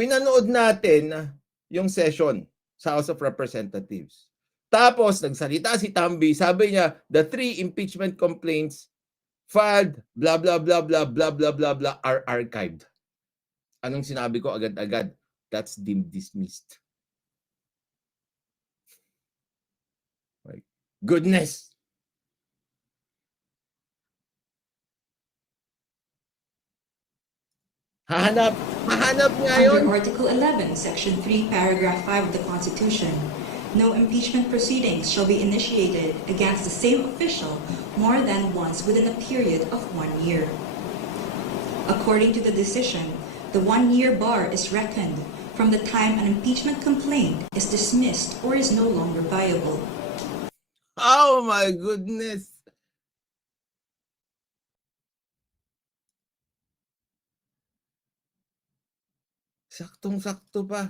pinanood natin yung session sa House of Representatives. Tapos nagsalita si Tambi, sabi niya, the three impeachment complaints filed, blah blah blah blah blah blah blah blah are archived. Anong sinabi ko agad-agad? That's deemed dismissed. My goodness. Hahanap, hahanap nga yun. Under Article 11, Section 3, Paragraph 5 of the Constitution, no impeachment proceedings shall be initiated against the same official more than once within a period of one year. According to the decision, the one-year bar is reckoned from the time an impeachment complaint is dismissed or is no longer viable. Oh my goodness. Saktong-sakto pa.